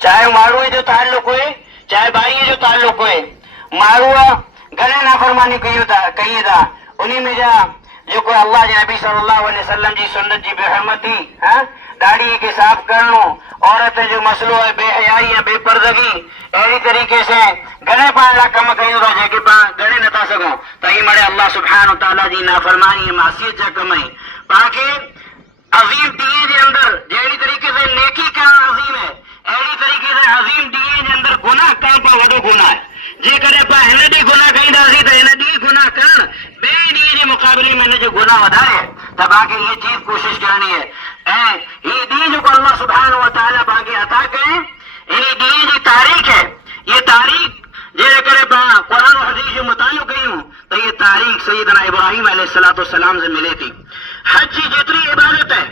چاہے ماروے جو تعلق ہوئے چاہے بھائی جو تعلق ہوئے ماروہ گھنے نافرمانی کہیے تھا انہی میں جا جو کوئی اللہ جی نبی صلی اللہ علیہ وسلم جی سنت جی بے حرمتی داڑھی کے صاف کرنو عورت جو مسئلو ہے بے حیائی ہے بے پردگی اہڑی طریقے سے گھنے پان لا کم کہیں تھا جے کہ پان گھنے نتا سکوں تاہی مڑے اللہ سبحانہ وتعالی جی نافرمانی معصیت جا کمائیں پاکے عظیم دیئے دے اندر جہڑی طریقے سے نیکی کرنا عظیم ہے اہڑی طریقے سے عظیم دیئے دے اندر گناہ کرن پا وڈو گناہ ہے جے کرے پا ہن دی گناہ کہیں دا سی تے ہن دی گناہ کرن بے دیئے دے مقابلے میں نے جو گناہ ودائے تب آکے یہ چیز کوشش کرنی ہے یہ دین جو اللہ سبحانہ وتعالی باقی عطا کریں انہی دین کی تاریخ ہے یہ تاریخ جے کرے پا قرآن و حدیث جو مطالعہ کئی ہوں تو یہ تاریخ سیدنا ابراہیم علیہ السلام سے ملے تھی حج کی جتنی عبادت ہے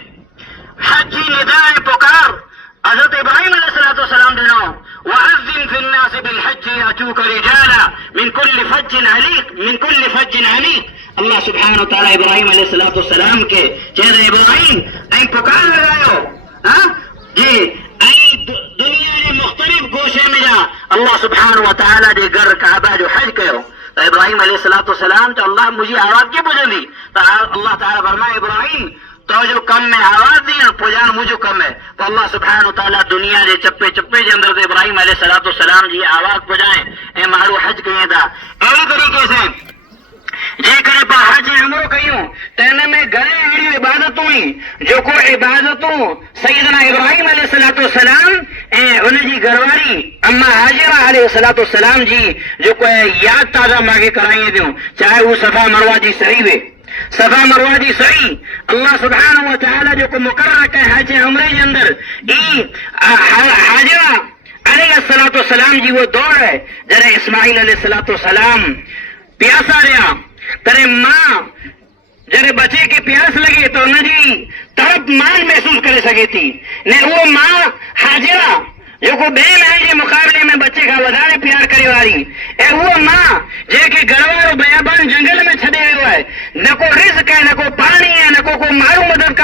حج کی نداء پکار حضرت ابراہیم علیہ السلام دینا وَعَذِّمْ فِي النَّاسِ بِالْحَجِّ يَأْتُوكَ رِجَالًا مِنْ كُلِّ فَجٍّ عَمِيقٍ اللہ سبحانہ وتعالی ابراہیم علیہ السلام کے چہرے ابراہیم این پکار لگایو جی دنیا کے مختلف گوشے میں جا اللہ سبحانہ وتعالی دے گھر کعبہ جو حج کرو تو ابراہیم علیہ السلام تو اللہ مجھے آواز کی پوچھیں دی تو اللہ تعالیٰ فرمائے ابراہیم تو جو کم میں آواز دی اور پوجان مجھے کم ہے تو اللہ سبحانہ وتعالی دنیا دے چپے چپے کے اندر ابراہیم علیہ السلام جی آواز پوجائیں اے مارو حج کہیں تھا ایسی طریقے سے جے کرے پا حج عمرو کہیوں تینے میں گئے ایڑی عبادتوں ہی جو کو عبادتوں سیدنا ابراہیم علیہ السلام انہیں جی گرواری اما حاجرہ علیہ السلام جی جو کوئی یاد تازہ ماگے کرائیں دیوں چاہے وہ صفا مروہ جی صحیح وے صفا مروہ جی صحیح اللہ سبحانہ وتعالی جو کو مقرر کہ حج عمرے کے اندر حاجرہ علیہ السلام جی وہ دوڑ ہے جرے اسماعیل علیہ السلام پیاسا رہا ترے ماں جرے بچے کے پیاس لگے تو نہ جی تڑپ مان محسوس کرے سکے تھی نے وہ ماں حاجرہ جو کو بہن ہے جی مقابلے میں بچے کا وزارے پیار کرے والی اے وہ ماں جے کے گھروارو بیابان جنگل میں چھڑے ہوئے ہے نہ کو رزق ہے نہ کو پانی ہے نہ کو مارو مدد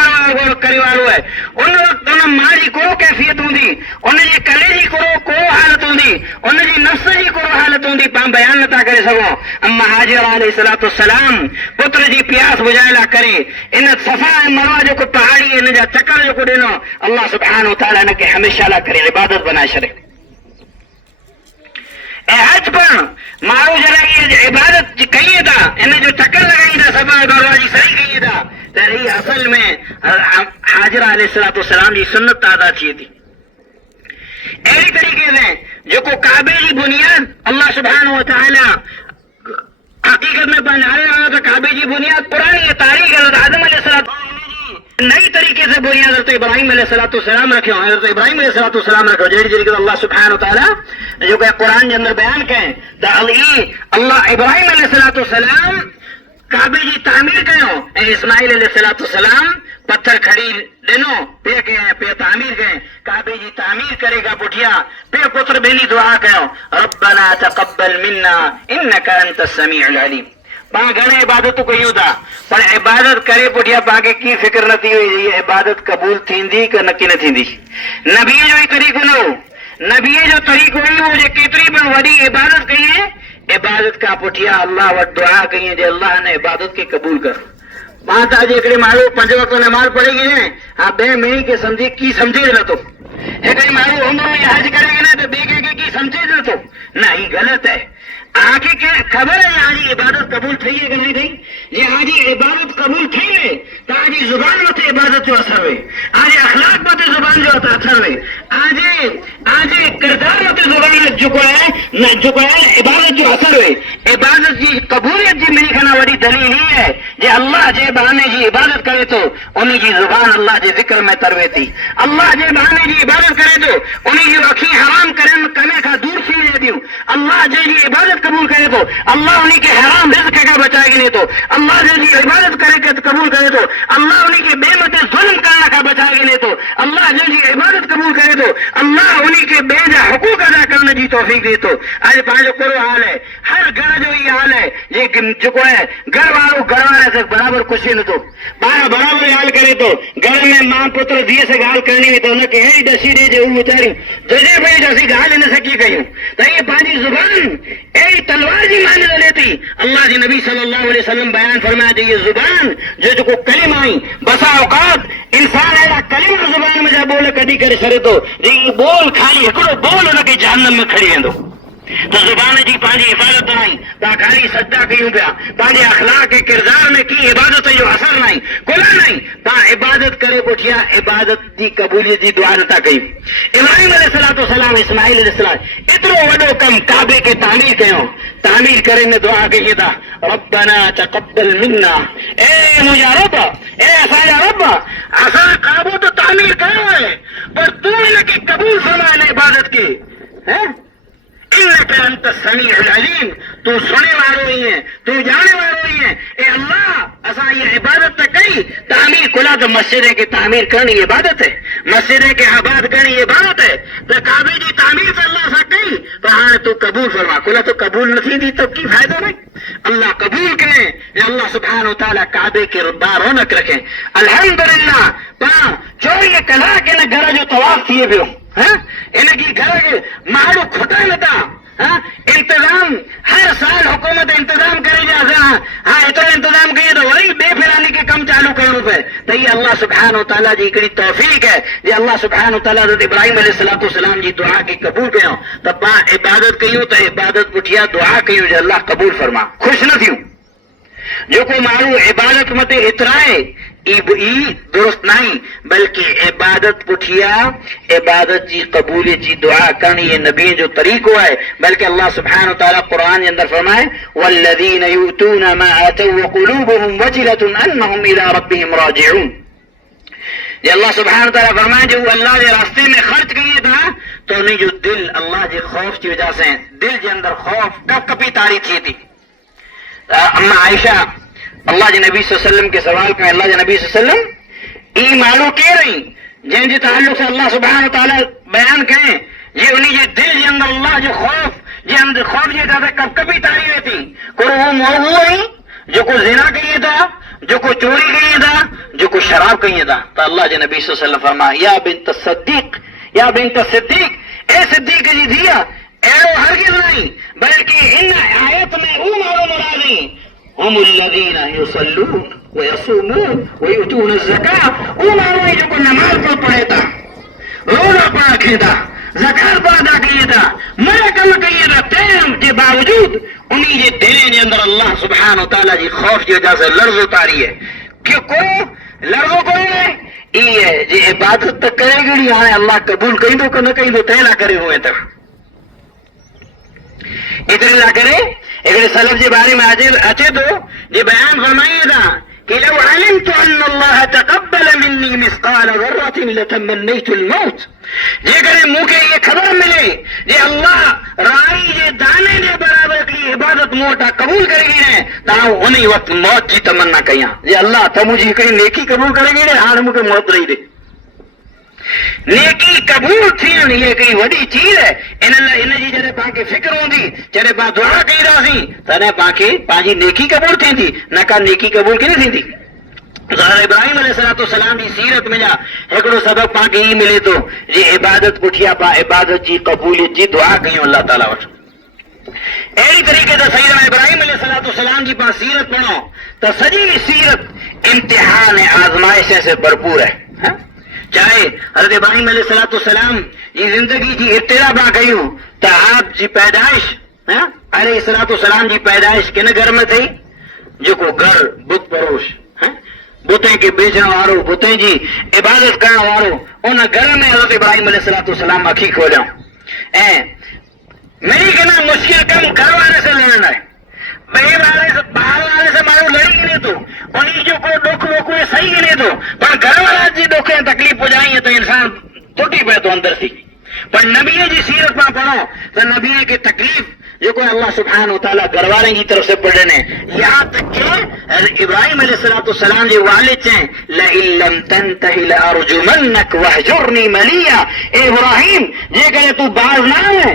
کرے والو ہے ان وقت ان ماں جی کو کیفیت ہوں دی ان جی کلے جی کو حالت ہوں دی ان جی نفس جی کو حالت ہوں دی پام بیان نتا کرے سکو اما حاجر علیہ السلام پتر جی پیاس بجائلا کرے ان صفا مروہ جو کو پہاڑی ان جا چکر جو کو دینو اللہ سبحانہ وتعالی نے کہ ہمیشہ لا کرے عبادت بنا شرے اے حج پر مارو جرا یہ عبادت کہیے تھا انہیں جو چکر لگائی تھا صفا مروہ جی صحیح کہیے تھا تری اصل میں حاجرہ علیہ السلام جی سنت تازہ چیئے تھی ایسی طریقے سے جو کو کعبے کی بنیاد اللہ سبحانہ وتعالی حقیقت میں بنانے والا تھا کعبے کی بنیاد پرانی تاریخ حضرت آدم علیہ السلام نئی طریقے سے بنیاد حضرت ابراہیم علیہ السلام رکھے ہوں حضرت ابراہیم علیہ السلام رکھے جیڑی طریقے سے اللہ سبحانہ وتعالی جو کہ قرآن کے اندر بیان کہیں تو اللہ ابراہیم علیہ السلام کعبے کی تعمیر کرو اسماعیل علیہ السلام پتھر کھڑی دینو پہ گئے پہ تعمیر گئے کعبے کی تعمیر کرے گا پٹھیا پہ پتر بینی دعا کرو ربنا تقبل منا انکا انت السمیع العلیم پاں گھنے عبادت کو یوں تھا پر عبادت کرے پٹھیا پاں کے کی فکر نہ تھی ہوئی یہ عبادت قبول تھیندی کہ نکی نہ تھیندی نبی جو ہی طریقہ نو نبی جو طریقہ ہوئی وہ جو کتری پر وڈی عبادت کہیے عبادت کا پٹھیا اللہ و دعا کہیے جو اللہ نے عبادت کے قبول کر وہاں تھا جی ایکڑی مارو 5 وقت نماز پڑھے گی ہیں ہاں بے میں کے سمجھے کی سمجھے نہ تو ایکڑی مارو عمر میں حج کرے گی نا تو بے کے کی سمجھے نہ تو نہ یہ غلط ہے آگے کیا خبر ہے آج عبادت قبول تھی ہے کہ نہیں تھی یہ آج عبادت قبول تھی ہے تو آج زبان مت عبادت جو اثر ہوئے آج اخلاق مت زبان جو اثر ہوئے آج کردار مت زبان جو ہے عبادت جو اثر ہوئے عبادت جی قبولیت جی میری کھانا بڑی دلیل ہی ہے جی اللہ جے بہانے جی عبادت کرے تو انہیں جی زبان اللہ جے ذکر میں تروے تھی اللہ جے بہانے جی عبادت کرے تو انہیں جی اکھی حرام کرن کمے کا دور سی لے دیوں اللہ جے جی عبادت قبول کرے تو اللہ انہیں کے حرام رزق کا بچائے گی نہیں تو اللہ جے جی عبادت کرے کہ قبول کرے تو اللہ انہیں کے بے مت ظلم کرنا کا بچائے گی نہیں تو اللہ جے جی عبادت قبول کرے تو اللہ انہیں کے بے جا حقوق ادا کرنا ان جی توفیق دی تو اج پانچ کرو حال ہے ہر گھر جو یہ حال ہے یہ جو ہے گھر والے سے برابر خوشی نہ تو برابر حال کرے تو گھر میں ماں پتر دیے سے گال کرنی ہوئی تو انہیں کہ ہے ڈسی دے جو بیچاری ججے پہ ڈسی گال نہ سکی کہیں تو یہ پانچ زبان اے تلوار جی مان لے لیتی اللہ جی نبی صلی اللہ علیہ وسلم بیان فرمایا کہ یہ زبان جو کو کلمہ آئی بسا اوقات انسان ایسا کلمہ زبان میں جا بولے کدی کرے سرے تو یہ بول خالی ہکڑو بول ان کے جہنم میں کھڑی ویندو تو زبان جی پانچی حفاظت نہیں تا خالی سجدہ کیوں پیا پانچے اخلاق کے کردار میں کی عبادت جو اثر نہیں کلا نہیں تا عبادت کرے پوچھیا عبادت دی قبولیت دی دعا نتا کئی ابراہیم علیہ السلام اسماعیل علیہ السلام اترو وڈو کم کعبے کے تعمیر کیوں تعمیر کرے نے دعا کہیے تھا ربنا تقبل منا اے مجھا رب اے اسایا رب اسا کعبہ تو تعمیر کرو ہے پر تو انہیں قبول فرمائے عبادت کی ہے انك انت السميع العليم تو سنے والو ہی ہیں تو جانے والو ہی ہیں اے اللہ اسا یہ عبادت کئی تعمیر کلا تو مسجد کی تعمیر کرنی عبادت ہے مسجد کے آباد کرنی عبادت ہے تو کعبے کی تعمیر سے اللہ سا کئی تو ہاں تو قبول فرما کلا تو قبول نہیں دی تو کی فائدہ نہیں اللہ قبول کریں اللہ سبحانہ و تعالیٰ کعبے کے ربا رونق رکھیں الحمدللہ چوری کلا کے نہ گھر جو طواف کیے بھی ان کی گھر کے ماڑو کھٹا نتا انتظام ہر سال حکومت انتظام کرے جا ہاں اتنا انتظام کریے تو وہی بے پھیلانے کے کم چالو کرنے پہ تو یہ اللہ سبحانہ و تعالیٰ جی کڑی توفیق ہے یہ اللہ سبحانہ و تعالیٰ حضرت ابراہیم علیہ السلام جی دعا کی قبول کیوں تو عبادت کیوں تو عبادت پوچھیا دعا کیوں جو اللہ قبول فرما خوش نہ تھیوں جو کو مارو عبادت مت اترائے درست نہیں بلکہ عبادت پٹھیا عبادت جی قبولیت جی دعا کرنی یہ نبی جو طریقہ ہے بلکہ اللہ سبحانہ وتعالی قرآن کے اندر فرمائے والذین یؤتون ما آتوا وقلوبهم وجلة انہم الى ربهم راجعون یہ اللہ سبحانہ وتعالی فرمائے جو اللہ کے راستے میں خرچ کیے تھا تو انہیں جو دل اللہ کے خوف کی وجہ سے دل کے اندر خوف کبھی تاری تھی اما عائشہ اللہ کے نبی صلی اللہ علیہ وسلم کے سوال میں اللہ کے نبی صلی اللہ علیہ وسلم ای معلوم کیے رہی جن جی تعلق سے اللہ سبحانہ وتعالی بیان کریں یہ انہیں یہ دل کے اندر اللہ جو خوف یہ اندر خوف یہ تھا کبھی تاری رہتی کوئی وہ موضوع ہے جو کو زنا کہیے تھا جو کو چوری کہیے تھا جو کو شراب کہیے تھا تو اللہ کے نبی صلی اللہ علیہ وسلم فرمایا یا بنت صدیق یا بنت صدیق اے صدیق جی دیا ایرو ہرگز نہیں بلکہ ان آیت میں وہ معلوم مرادی هم الذين يصلون ويصومون ويؤتون الزكاة وہ معلوم جو کو نماز کو پڑھے تھا روزہ پڑھا کھے تھا زکات پر ادا کیے تھا میں کم کیے تھا تیم کے باوجود انہیں یہ دلیں کے اندر اللہ سبحانہ و تعالیٰ جی خوف کی وجہ سے لرز اتاری ہے کہ کو لرزو کو ہے یہ جی عبادت تک کرے گی ہاں اللہ قبول کہیں تو نہ کہیں تو طے نہ کرے ہوئے تک اتنے نہ کرے ایک سلف کے بارے میں اچھے تو یہ بیان فرمائیے تھا کہ لو علمت ان اللہ تقبل منی مثقال ذرۃ لتمنیت الموت یہ کرے منہ کے یہ خبر ملے یہ اللہ رائی یہ دانے نے برابر کی عبادت موٹا قبول کرے گی نے تاؤ انہی وقت موت کی تمنا کیا یہ اللہ تو مجھے کہیں نیکی قبول کرے گی نے ہاں مجھے موت رہی دے نیکی قبول تھی یہ کئی وڈی چیز ہے ان جی جڑے پاکے فکر ہوندی جڑے با دعا کئی راسی تنے پاکے پاجی نیکی قبول تھی تھی نہ کا نیکی قبول کی نہیں تھی حضرت ابراہیم علیہ السلام کی سیرت میں جا ایکڑو سبق پاکے ہی ملے تو یہ عبادت پٹھیا پا عبادت جی قبولیت جی دعا کہیں اللہ تعالیٰ وٹ ایسی طریقے سے سیدنا ابراہیم علیہ السلام جی پاس سیرت پڑھو تو سجی سیرت امتحان آزمائشیں سے بھرپور ہے چاہے حضرت ابراہیم علیہ السلام یہ زندگی کی ابتدا با گئی ہوں تو آپ جی پیدائش علیہ السلام جی پیدائش کن گھر میں تھی جو کو گھر بت پروش بتیں کے بیچنے والوں بتیں جی عبادت کرنے والوں ان گھر میں حضرت ابراہیم علیہ السلام اکھی کھولوں میری کہنا مشکل کم گھر والے سے لڑنا ہے باہر والے سے مارو لڑی گی نہیں تو انہیں جو کو دکھ وہ کوئی صحیح ہی نہیں تو پر گھر والا جی دکھیں تکلیف ہو جائیں تو انسان ٹوٹی پہ تو اندر سے پر نبی جی سیرت میں پڑھو تو نبی کی تکلیف جو کوئی اللہ سبحانہ و تعالیٰ گھر والے کی طرف سے پڑھنے یہاں تک کہ ابراہیم علیہ السلام جی والد ہیں لئن لم تنتہی لارجمنک وحجرنی ملیا اے ابراہیم یہ کہے تو باز نہ ہے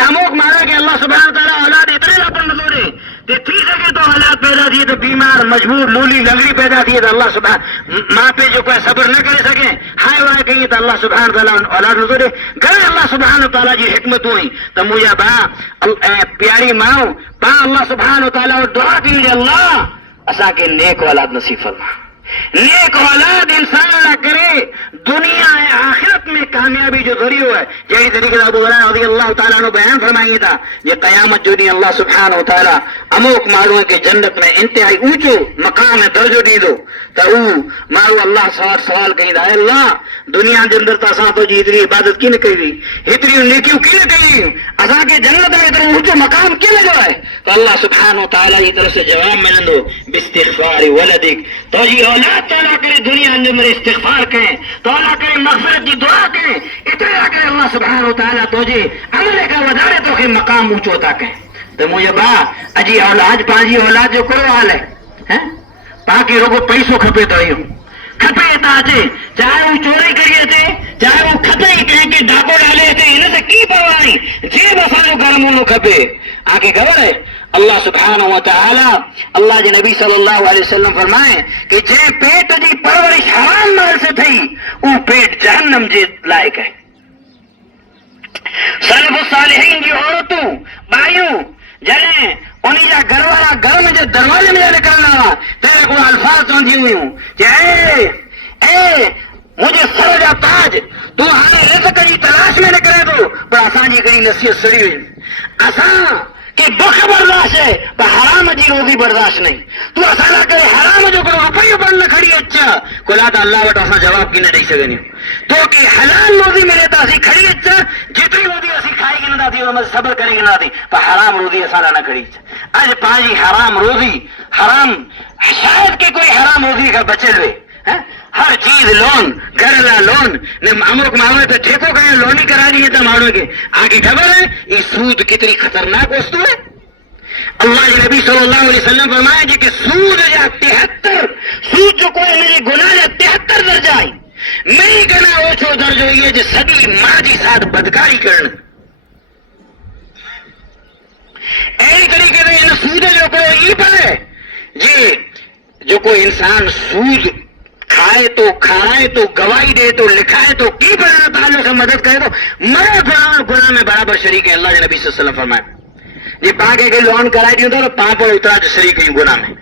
اموک مارا کہ اللہ سبحانہ تعالیٰ اولاد اتنے لاپن نظورے کہ تھی سکے تو حالات پیدا تھے تو بیمار مجبور لولی لنگڑی پیدا تھی تو اللہ سبحانہ ماں پہ جو کوئی صبر نہ کرے سکے ہائے وائے کہیں تو اللہ سبحانہ تعالیٰ اولاد نظورے گھر اللہ سبحانہ تعالیٰ جی حکمت ہوئی تو مجھے پیاری ماں با اللہ سبحانہ تعالیٰ دعا کی اللہ اسا کے نیک اولاد نصیب فرما. نیک اولاد انسان اللہ کرے دنیا آخرت میں کامیابی جو ذریعہ ہے جیسے طریقے سے ابو ہریرہ رضی اللہ تعالیٰ نے بیان فرمائی تھا یہ قیامت جو نہیں اللہ سبحانہ و تعالیٰ اموک معلوم کہ جنت میں انتہائی اونچو مقام درجو دی دو تو مارو اللہ سوال کہیں دا اللہ دنیا کے اندر تو تو جی اتنی عبادت کی نہ کری اتنی نیکیوں کی نہ کری اصا کے جنت میں اتنا اونچو مقام کی لگا ہے تو اللہ سبحانہ و تعالیٰ کی طرف سے جواب ملندو باستغفار ولدک تو جی اولاد تعالیٰ کرے دنیا اندر استغفار کریں تو اللہ کرے مغفرت کی دعا کریں اتنا کرے اللہ سبحانہ و تعالیٰ تو جی عمل کا ودارے تو کہ مقام اونچو تا کہیں تو مجھے با اجی اولاد پانچی اولاد جو کرو حال ہے پاکی روگو پیسو کھپے تو ہی کھپے تا اچے چاہے وہ چوری کریے تھے چاہے وہ کھپے ہی کہیں کہ ڈاکو ڈالے تھے انہیں سے کی پرواہی جی بسانو گرمونو کھپے آگے خبر ہے اللہ سبحانہ و تعالی اللہ جی نبی صلی اللہ علیہ وسلم فرمائے کہ جے پیٹ جی پرورش حرام مال سے تھی وہ پیٹ جہنم جے لائق ہے. سلف الصالحین جی عورتوں بائیوں جنہیں انہیں جا گھر والا گھر میں جو دروازے میں جا نکلنا تیرے کو الفاظ سمجھی ہوئی ہوں کہ اے مجھے سر جا تاج تو ہمیں رزق کی تلاش میں نکلے دو پر آسان جی کہیں نصیحت سڑی ہوئی آسان کہ بخ برداشت ہے پر حرام جی روزی برداشت نہیں تو آسان کرے حرام جو کرو روپیوں پر نہ کھڑی اچھا کو لاتا اللہ وٹ آسان جواب کی نہ دے سکے تو کہ حلال روزی ملے تو اسی کھڑی اچھا جتنی روزی اسی کھائے گی نہ دی اور صبر کرے گی نہ دی پر حرام روزی آسان نہ کھڑی اچھا آج پانچی حرام روزی حرام شاید کہ کوئی حرام روزی کا بچے ہوئے ہر چیز لون گھر لا لون امرک معاملے تو ٹھیکو گئے لون ہی کرا دیے تو مانو گے آگے خبر ہے یہ سود کتنی خطرناک وستو ہے. اللہ جی نبی صلی اللہ علیہ وسلم فرمایا جی کہ سود جا 73 سود جو کوئی میری گناہ جا 73 درجہ آئی میں گنا اوچھو درجو یہ جو سگی ماں جی ساتھ بدکاری کرنا ایک طریقے سے ان سود جو کوئی یہ پر ہے جی جو کوئی انسان سود کھائے تو کھائے تو گواہی دے تو لکھائے تو کی بڑا تعلق سے مدد کرے تو مرے فلاں گناہ میں برابر شریک ہے. اللہ نبی صلی اللہ علیہ وسلم فرمائے جی پاک ہے کہ لون کرائی دیوں تو پاپ اور اترا جو شریک ہے گناہ میں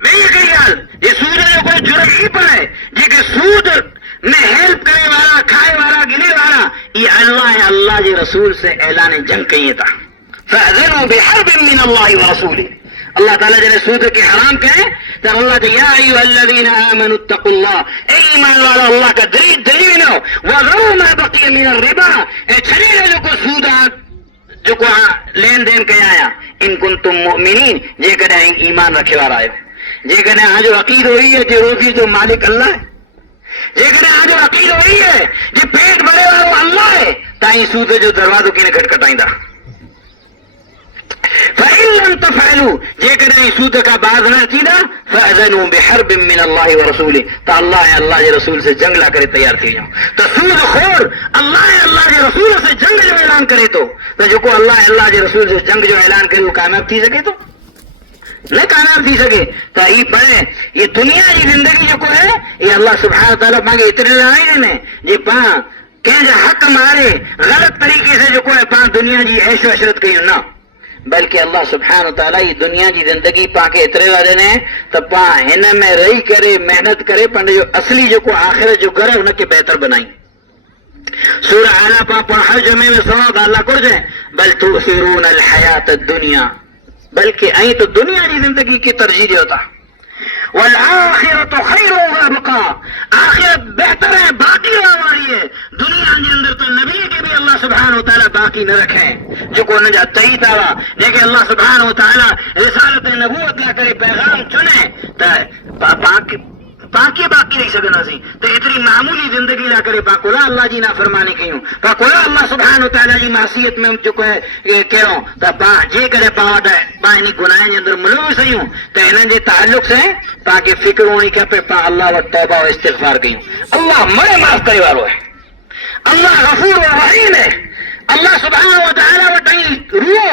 میں یہ کہی حال یہ سود جو کوئی جرم ہی پر ہے جی کہ سود میں ہیلپ کرے والا کھائے والا گنے والا یہ اللہ ہے اللہ جی رسول سے اعلان جنگ کہیے تھا فَأَذِنُوا بِحَرْبٍ مِّنَ اللَّهِ وَرَسُولِهِ اللہ تعالیٰ جنہیں سود کے حرام کہیں تو اللہ جی یا ایوہ الذین آمنوا اتقوا اللہ اے ایمان والا اللہ کا دلیل نو وَذَرُوا مَا بَقِيَ مِنَ الرِّبَا اے چھڑی جو کو سود جو کو لین دین کہیں آیا ان کنتم مؤمنین جے کدیں ایمان رکھے والا آئے جے کدیں آج عقید ہوئی ہے جو روزی جو مالک اللہ ہے جے کدیں آج عقید ہوئی ہے جو پیٹ بھرے والا اللہ ہے تائیں سود جو دروازوں کی نے کھٹکھٹائیں دا فَإِن لَمْ تَفْعَلُوا جے کدیں سود کا باز نہ تھیدا فَأَذَنُوا بِحَرْبٍ مِّنَ اللَّهِ وَرَسُولِهِ تو اللہ ہے اللہ کے رسول سے جنگ لا کرے تیار تھی جاؤں تو سود خور اللہ ہے اللہ کے رسول سے جنگ جو اعلان کرے تو جو کو اللہ ہے اللہ کے رسول سے جنگ جو اعلان کرے وہ کامیاب تھی سکے تو نہیں کامیاب تھی سکے تو یہ پڑھے یہ دنیا کی زندگی جو کو ہے یہ اللہ سبحانہ تعالیٰ مانگے اتنے نہیں دینے یہ پاں کہ حق مارے غلط طریقے سے جو کو ہے پاں دنیا جی عیش و عشرت کہیں نہ بلکہ اللہ سبحانہ تعالیٰ یہ دنیا کی زندگی پا کے اترے والے نے تو پا ہن میں رہی کرے محنت کرے پنڈ جو اصلی جو کو آخرت جو گھر ہے انہیں کے بہتر بنائی. سورہ اعلیٰ پا پڑھ ہر جمعے میں سنا تو اللہ کر جائے بل تؤثرون الحیات الدنیا بلکہ این تو دنیا کی زندگی کی ترجیح ہوتا والآخرت خیر وابقا آخرت بہتر ہے باقی رہنے والی ہے. دنیا کے اندر تو نبی کے بھی اللہ سبحانہ و تعالیٰ باقی نہ رکھیں جو کو نہ جاتی تھا لیکن اللہ سبحانہ و تعالیٰ رسالت نبوت لا کرے پیغام چنے تو باقی نہیں سکنا سی تو اتنی معمولی زندگی نہ کرے پاکولا اللہ جی نہ فرمانے کی ہوں پاکولا اللہ سبحانہ و تعالیٰ جی معصیت میں جو ہے کہہ رہا ہوں تو پا جے کرے پاوٹ ہے پا انہیں گناہ کے اندر ملوث ہی ہوں تو انہیں جے تعلق سے تاکہ فکر ہونی کہ پہ پا اللہ و توبہ و استغفار کی ہوں اللہ مرے معاف کرے والو ہے اللہ غفور و رحیم ہے. اللہ سبحانہ و تعالی وٹی روح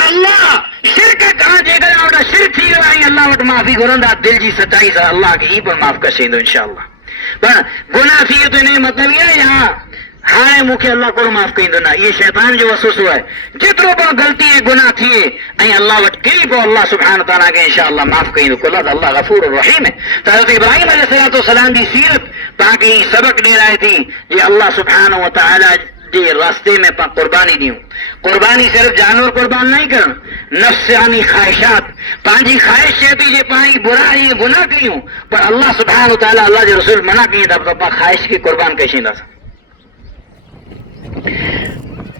اللہ شرک کہاں جے گلا وٹا شرک تھی وئی اللہ وٹ معافی گرندا دل جی سچائی سے اللہ کے ہی پر معاف کرشیندو انشاءاللہ. پر گناہ تھی تو نہیں مطلب یہ یہاں ہاں مکھے اللہ کو معاف کہیں دینا یہ شیطان جو وسوسو ہے جترو پر غلطی ہے گناہ تھی ہے اللہ وٹ کئی کو اللہ سبحانہ تعالیٰ کے انشاءاللہ معاف کہیں دو اللہ غفور الرحیم ہے. تو حضرت ابراہیم علیہ السلام کی سیرت تاکہ سبق دے رہے تھی یہ اللہ سبحانہ و تعالیٰ جی راستے میں قربانی دیوں. قربانی صرف جانور قربان نہیں کرن نفسانی خواہشات پانچی خواہش چاہتی جی پانی برائی گناہ کیوں پر اللہ سبحانہ و تعالیٰ اللہ کے رسول منع کیے تھا خواہش کی قربان کیسے نہ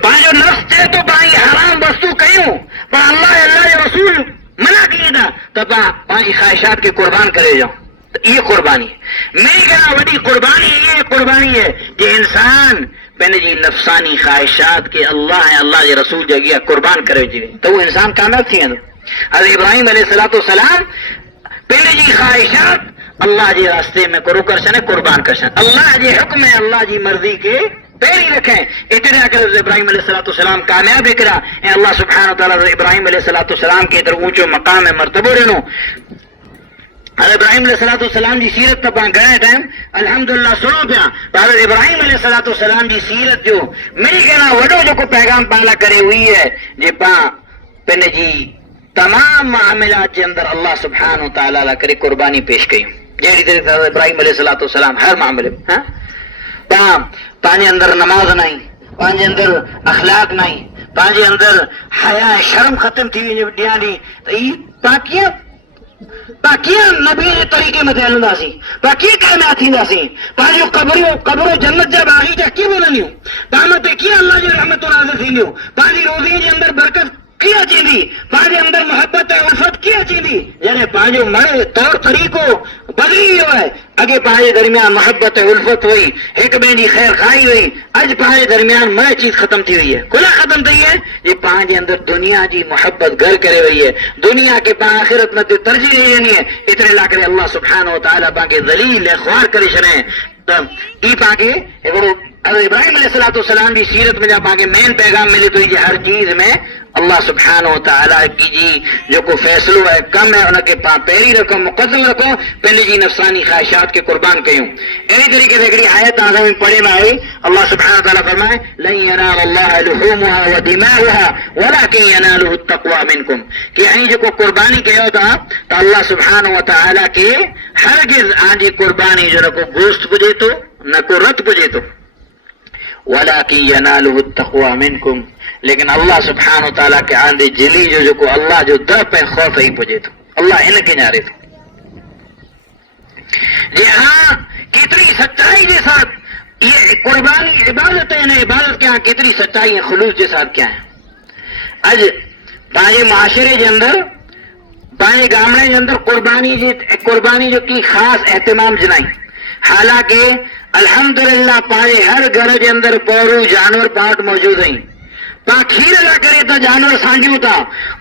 پانچو نفس چاہے تو پانی حرام وستو کیوں پر اللہ کے رسول منع کیے تھا تب پانی خواہشات کی قربان کرے جاؤں. یہ قربانی ہے. میں کہنا بڑی قربانی یہ قربانی ہے کہ انسان پہلے جی نفسانی خواہشات کے اللہ کے رسول جگہ قربان کرے جی تو وہ انسان کامیاب تھی. حضرت ابراہیم علیہ السلام پہلے جی خواہشات اللہ کے راستے میں کرو کرشن قربان کرشن اللہ کے حکم ہے اللہ کی مرضی کے پیری رکھیں اتنے اگر ابراہیم علیہ السلام کامیاب کرا اللہ سبحانہ تعالیٰ ابراہیم علیہ السلام کے ادھر اونچو مقام ہے مرتبہ رہنو. حضرت ابراہیم علیہ السلام کی سیرت تب گئے ٹائم الحمدللہ سنو پیا حضرت ابراہیم علیہ السلام کی سیرت جو میری کہنا وڈو جو کو پیغام پالا کرے ہوئی ہے جی پا پہلے جی تمام معاملات کے اندر اللہ سبحانہ تعالیٰ کرے قربانی پیش کی جیڑی طرح حضرت ابراہیم علیہ السلام ہر معاملے میں پانچ اندر نماز نہیں پانچ اندر اخلاق نہیں پانچ اندر حیا شرم ختم تھی ڈیانی تو یہ پاکیاں نبی طریقے میں ہلندا سی پاکی کائنات تھیندا سی پانچو قبرو جنت جا باغی جا کی بولنیو قیامت کی اللہ جی رحمت نازل تھینیو پانچی روزی کے اندر برکت کیا چیندی پانچ اندر محبت الفت کیا چیندی یعنی پانچو مرے طور طریقوں بدلی ہوئے اگے پانچ درمیان محبت الفت ہوئی ایک بین جی خیر خائی ہوئی اج پانچ درمیان مرے چیز ختم تھی ہوئی ہے کلا ختم تھی ہے یہ پانچ اندر دنیا جی محبت گھر کرے ہوئی ہے دنیا کے پا آخرت میں ترجیح نہیں رہنی ہے اتنے لا کرے اللہ سبحانہ و تعالیٰ پاکے ذلیل خوار کرے شریں ای پاکے حضرت ابراہیم علیہ السلام کی سیرت میں جا پاکے مین پیغام ملے تو یہ ہر چیز میں اللہ سبحانہ و تعالیٰ کی جی جو کو فیصلو ہے کم ہے انہیں کے پا پیری رکھو مقدم رکھو پہلے جی نفسانی خواہشات کے قربان کیوں. اسی طریقے سے ایک آیت آزم میں پڑھے میں آئی اللہ سبحانہ و تعالیٰ فرمائے لن ينال الله لحومها ودماؤها ولكن يناله التقوى منكم کہ અહીં جو کو قربانی کہو تھا تو اللہ سبحانہ و تعالیٰ کے ہرگز آنجی قربانی جو کو گوشت پجے تو نہ کو رت پجے تو ولكن يناله التقوى منكم لیکن اللہ سبحانہ و تعالیٰ کے آندے جلی جو کو اللہ جو در پہ خوف ہی پجے تو اللہ ان کے نعرے تو جی ہاں کتنی سچائی کے ساتھ یہ قربانی عبادت ہے نا عبادت کیا کتنی سچائی ہے خلوص کے ساتھ کیا ہے اج پانچ معاشرے کے اندر پانچ گامڑے کے اندر قربانی جو کی خاص اہتمام جنائی حالانکہ الحمدللہ پانچ ہر گھر کے اندر پورو جانور پاٹ موجود ہیں کھیر ادا کرے تو جانور سانگیوں تھا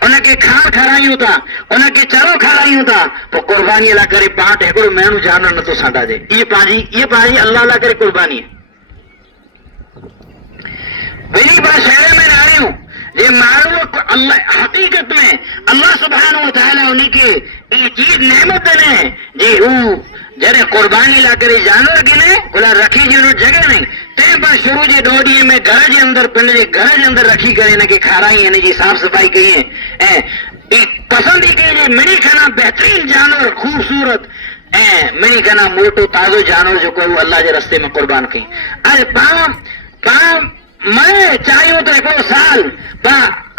انہیں کے کھان کھارائیوں تھا انہیں کے چلو کھارائیوں تھا تو قربانی ادا کرے پانٹ ہے کوئی مینو جانور نہ تو سانٹا دے یہ پانچی اللہ اللہ کرے قربانی ہے. وہی بات شہر میں رہ رہی ہوں یہ معلوم اللہ حقیقت میں اللہ سبحانہ و تعالیٰ انہیں کے یہ چیز نعمت دینے جی وہ جڑے قربانی لا کرے جانور گنے گلا رکھی جنہوں جگہ نہیں تے پر شروع جی ڈوڑی میں گھر کے اندر پنڈ کے گھر کے اندر رکھی کرے نہ کہ کھارائی ہے جی صاف صفائی کی ہے پسند ہی کہ منی کھانا بہترین جانور خوبصورت منی کھانا موٹو تازو جانور جو کوئی اللہ کے رستے میں قربان کی آج پام میں چاہیوں تو ایک سال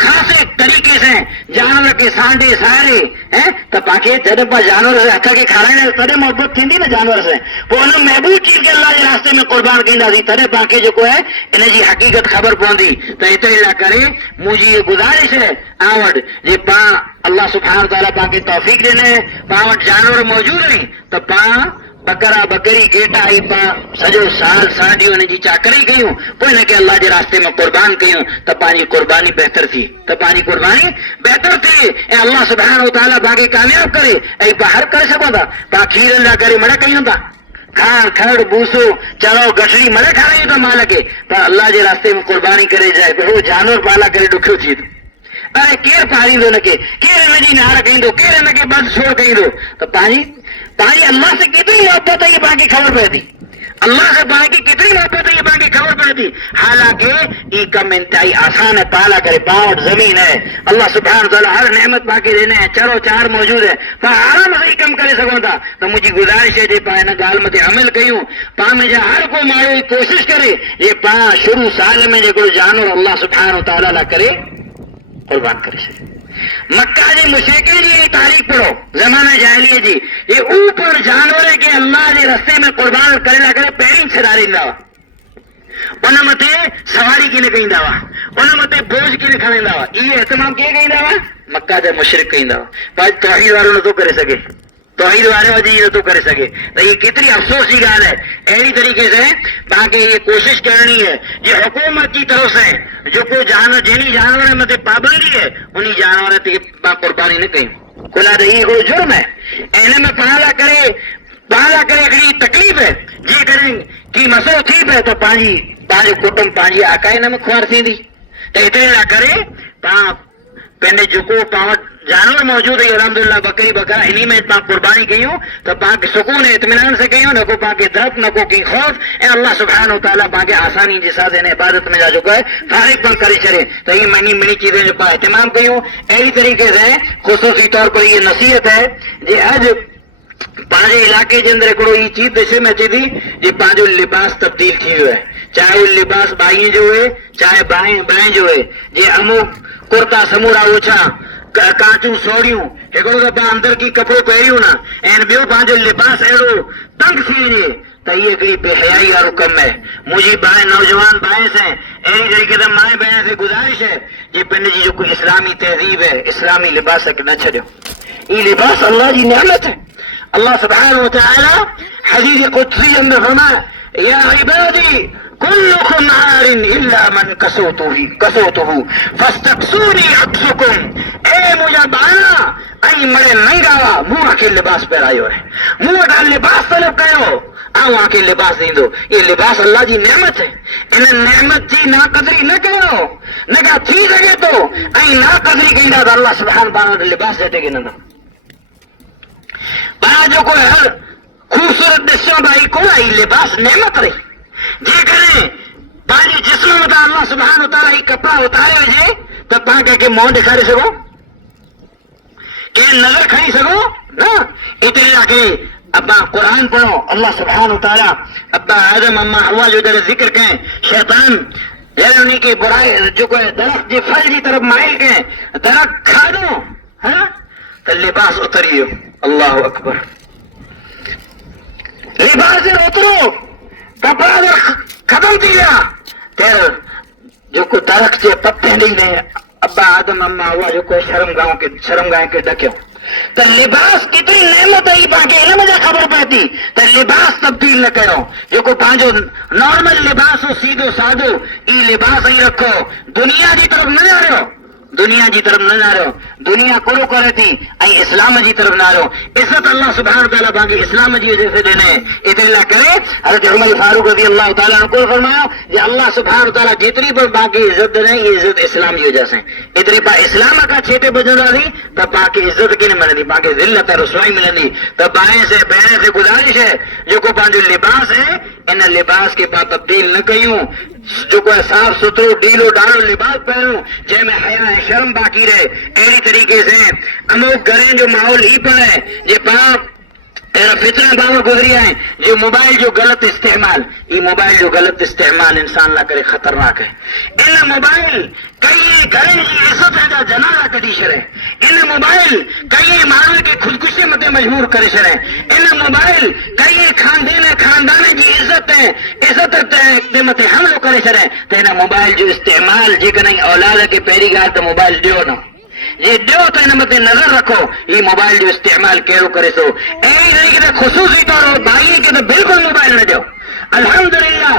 خاصے طریقے سے جانور کے سانڈے سارے ہیں تو پاکے جب پا جانور سے ہتھا کے کھا رہے ہیں ترے محبت تھی نا جانور سے وہ انہوں محبوب چیز کے اللہ کے راستے میں قربان کی سی ترے پاکے جو کو ہے انہیں جی حقیقت خبر پوندی تو اتنے اللہ کرے مجھے یہ گزارش ہے آوٹ جی پا اللہ سبحانہ تعالیٰ پاکے توفیق دینے پاوٹ جانور موجود نہیں تو پا بکرا بکری گیٹا ہی پا سجو سال ساڑیوں نے جی چاکری کیوں کوئی نہ کہ اللہ کے راستے میں قربان کیوں تو پانی قربانی بہتر تھی اے اللہ سبحانہ و تعالیٰ باقی کامیاب کرے اے باہر کر سکو تھا با کھیر اللہ کرے مڑا کہیں تھا کھان کھڑ بوسو چلو گٹری ملے کھا رہی تو مال کے پر اللہ کے راستے میں قربانی کرے جائے پھر وہ جانور پالا کرے ڈکھو تھی ارے کیر پاری دو نکے کیر ان جی نار کہیں دو کیر ان کے بس چھوڑ کہیں دو تو پانی اللہ سے کتنی محبت ہے یہ باقی خبر پہ تھی اللہ سے باقی کتنی محبت ہے یہ باقی خبر پہ تھی حالانکہ یہ کم انتہائی آسان ہے پالا کرے باؤٹ زمین ہے اللہ سبحانہ تعالیٰ ہر نعمت باقی دینے ہیں چرو چار موجود ہے پر آرام سے کم کرے سکوں تھا تو مجھے گزارش ہے جی پائے نہ گال مت عمل کیوں پا میں جا ہر کو مارو کوشش کرے یہ پا شروع سال میں جو جانور اللہ سبحانہ تعالیٰ نہ کرے قربان کرے سے مکہ جی مشرکین جی تاریخ پڑھو زمانہ جاہلیہ جی یہ اوپر جانور ہے کہ اللہ کے رستے میں قربان کرے نہ کرے پیریں چھڑا رہا ان متے سواری کی نے کہیں دوا ان متے بوجھ کی نے کھانے دوا یہ اہتمام کیے کہیں دوا مکہ دے مشرک کہیں دوا پر توحید والوں نے تو کرے سکے توحید والے وجہ یہ تو کرے سکے تو یہ کتنی افسوس کی گال ہے ایسی طریقے سے باقی یہ کوشش کرنی ہے یہ حکومت کی طرف سے جو کوئی جانور جنی جانور مت پابندی ہے انہیں جانور قربانی نہ کہیں کلا تو یہ کوئی جرم ہے اینے میں پالا کرے ایک تکلیف ہے جی کریں کی مسئلہ تھی ہے تو پانچ کٹم پانچ آکائے نہ میں خوار تھی دی تو اتنے نہ کرے پہلے جو کو پاوٹ جانور موجود ہے الحمدللہ بکری بکرا انہی میں اتنا قربانی کی ہوں تو پاک سکون اطمینان سے کی ہوں نہ کو پاک درد نہ کو کی خوف اے اللہ سبحانہ وتعالیٰ پاک آسانی جیسا دینے عبادت میں جا چکا ہے فارغ بن کرے چلے تو یہ منی چیزیں جو پا اہتمام کی ہوں ایسی طریقے سے خصوصی طور پر یہ نصیحت ہے جی آج پانچ علاقے کے اندر کو یہ چیز دیکھے میں تھی جی پانچ لباس تبدیل تھی ہوئے چاہے وہ لباس بائیں جو ہے چاہے بائیں جو ہے جی امو کرتا سمورا اوچھا کانچوں سوڑیوں ایکڑو دفعہ اندر کی کپڑوں پہریوں نا این بیو پانچو لباس ایڑو تنگ تھی وجے تو یہ کئی بے حیائی کا کم ہے مجھے بائیں نوجوان بائیں سے ایسی طریقے سے مائیں بہن سے گزارش ہے یہ پہلے جی جو کوئی اسلامی تہذیب ہے اسلامی لباس ہے کہ نہ چھڑو یہ لباس اللہ کی نعمت ہے اللہ سبحانہ وتعالی حدیث قدسی اندر فرمایا یا عبادی كلكم عار الا من كسوته فاستقسوني اكسكم اے مجھے بانا ائی مرے نہیں گاوا منہ کے لباس پہناયો ہے منہ کا لباس طلب کرو آ کے لباس دیں دو یہ لباس اللہ کی نعمت ہے ان نعمت کی نا قدری نہ کرو نہ کہ تھی سکے تو ائی نا قدری کہندا تو اللہ سبحانہ تعالی لباس دیتے کہ نہ با جو کوئی ہر خوبصورت دشوں بھائی کو ائی لباس نعمت رہی جی کریں پانی جسم میں اللہ سبحانہ تعالیٰ یہ کپڑا اتارے وجے تب پا کے منہ دکھارے سکو کہ نظر کھائی سکو نا اتنے لا کے ابا قرآن پڑھو اللہ سبحانہ تعالیٰ ابا آدم اما ہوا جو در ذکر کہیں شیطان یعنی انہیں کی برائی جو کوئی درخت جی پھل جی طرف مائل کہیں درخت کھا دو ہاں تو لباس اتریو اللہ اکبر لباس سے اترو کپڑا ختم دیا تیرا جو کو درخت سے پتے نہیں رہے ابا آدم اما ہوا جو کوئی شرم گاہ کے ڈکیوں تو لباس کتنی نعمت ہے باقی ہے مجھے خبر پاتی تو لباس تبدیل نہ کرو جو کو پانچو نارمل لباس ہو سیدھو سادو یہ لباس ہی رکھو دنیا کی طرف نہ جا رہے ہو دنیا کی طرف نہ جا رہے ہو دنیا کو کرے تھی اسلام کی طرف نہ رہو عزت اللہ سبحانہ تعالیٰ باقی اسلام کی وجہ سے دینے اتنے اللہ کرے حضرت عمر فاروق رضی اللہ تعالیٰ کو فرمایا کہ اللہ سبحانہ تعالیٰ جتنی پر باقی عزت دینے یہ عزت اسلام کی وجہ سے اتنی پا اسلام کا چھیٹے بجن دی تب باقی عزت کی نہیں ملتی باقی ذلت رسوائی ملتی تب بائیں سے بہنے سے گزارش ہے جو کو پانچ لباس ہے ان لباس کے پاس تبدیل نہ کیوں جو کوئی صاف ستھرو ڈیلو ڈالو لباس پہنو جے میں حیا شرم باقی رہے ایسی طریقے سے اموک گھریں جو ماحول ہی پر ہے یہ پاپ فطرہ باور گزری آئیں جو موبائل جو غلط استعمال یہ موبائل جو غلط استعمال انسان نہ کرے خطرناک ہے ان موبائل کئی گھریں کی عزت ہے جنازہ کٹی شرے ان موبائل کئی مانو کے خودکشی مت مجبور کرے شرے ان موبائل کئی خاندان کی عزت ہے مت حملو کرے شرے تو ان موبائل جو استعمال جے کہ اولاد کے پہری گال تو موبائل دیو نہ یہ دیو تو ان مت نظر رکھو یہ موبائل جو استعمال کیڑو کرے سو ایسی طریقے سے خصوصی طور پر بھائی کے تو بالکل موبائل نہ دیو الحمدللہ